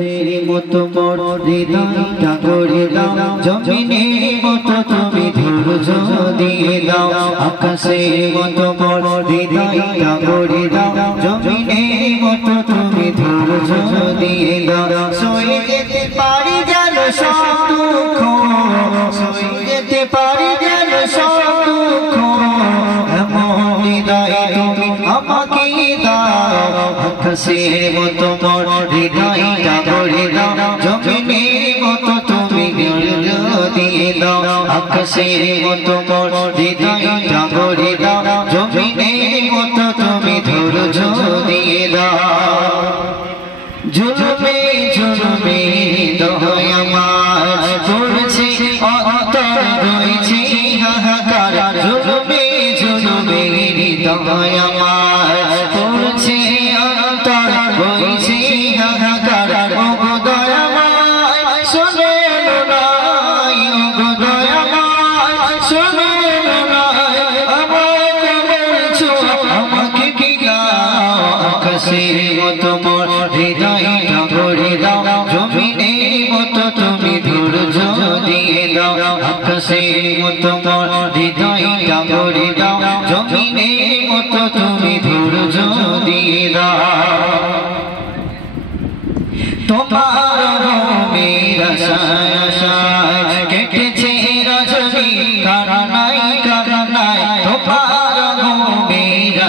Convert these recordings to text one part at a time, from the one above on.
তেরি মতো মোর হৃদয়টা গড়ে দাও জমিনের মতো তুমি ধৈর্য দিয়ে দাও আকাশের মতো মোর হৃদয়টা গড়ে দাও জমিনের মতো তুমি ধৈর্য দিয়ে দাও সয়ে যেতে পারি যেন সব দুঃখ সয়ে যেতে পারি যেন সব দুঃখ এমন হৃদয় তুমি আমাকে দাও আকাশের মতো মোর হৃদয়টা গড়ে দাও জমিনের মতো তুমি ধৈর্য দিয়ে দাও আকাশের মতো মোর হৃদয়টা গড়ে দাও জমিনের মতো তুমি ধৈর্য দিয়ে দাও ঝুলবে ঝুলবে হৃদয় আমার পড়ছে অন্তর রয়েছে হাহাকার ঝুলবে ঝুলবে হৃদয় আমার পড়ছে অন্তর রয়েছে হাহাকার ওগো দয়াময় শোনো না ওগো দয়াময় শোনো না আমাকে বলছো আমাকে কি দাও আকাশের মতো মোর হৃদয়টা গড়ে দাও জমিনের মতো তুমি ধৈর্য দিয়ে দাও আকাশের মতো মোর হৃদয়টা গড়ে দাও জমিনের মতো তুমি ধৈর্য দিয়ে দাও তোমার মেরা আশায় কেটেছে রজনী কারণাই কারণাই তোমার মেরা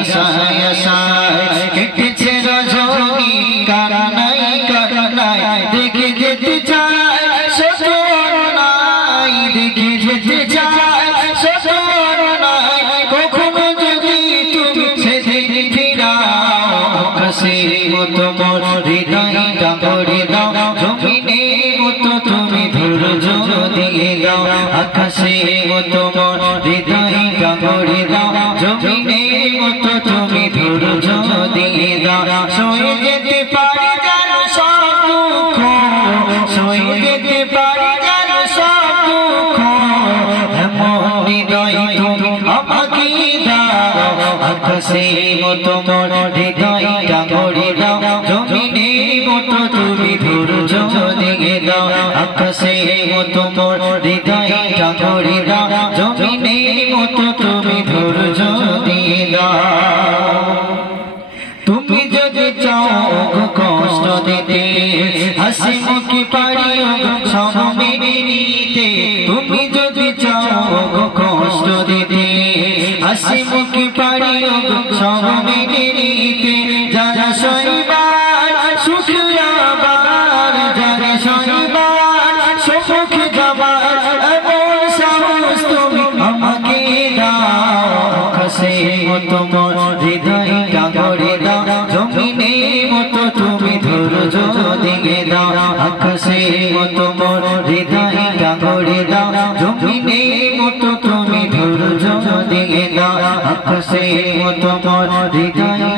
আশায় কেটেছে রজনী কারণাই কারণাই দেখে যেতে চাই সতর নাই দেখে যেতে চাই সতর নাই কখনো যদি তুমি সেদিন ফিরাও আকাশের মতো মোর হৃদয়টা গড়ে দাও জমিনের মতো তুমি ধৈর্য দিয়ে দাও আকাশের মতো মোর হৃদয়টা গড়ে দাও জমিনের মতো তুমি ধৈর্য দিয়ে দাও সয়ে যেতে পারি যেন সব দুঃখ সয়ে যেতে পারি যেন সব দুঃখ এমন হৃদয় তুমি আমাকে দাও আকাশের মতো মোর হৃদয়টা গড়ে দাও জমিনের মতো তুমি ধৈর্য দিয়ে দাও আকাশের মতো মোর হৃদয়টা গড়ে দাও জমিনের মতো তুমি ধৈর্য দিয়ে দাও তুমি যদি চাও কষ্ট দিতে হাসি মুখে পারিও সব মেনে নিতে তুমি যদি চাও কষ্ট দিতে হাসি মুখে পারিও সব মেনে নিতে যারা সইবার সুখ যাবার যারা সইবার সুখ যাবার এমন সাহস তুমি আমাকে দাও আকাশের মতো মোর হৃদয়টা গড়ে দাও জমিনের মতো তুমি ধৈর্য দিয়ে দাও আকাশের মতো মোর হৃদয়টা গড়ে দাও জমিনের মতো তুমি ধৈর্য দিয়ে দাও আকাশের মতো মোর হৃদয়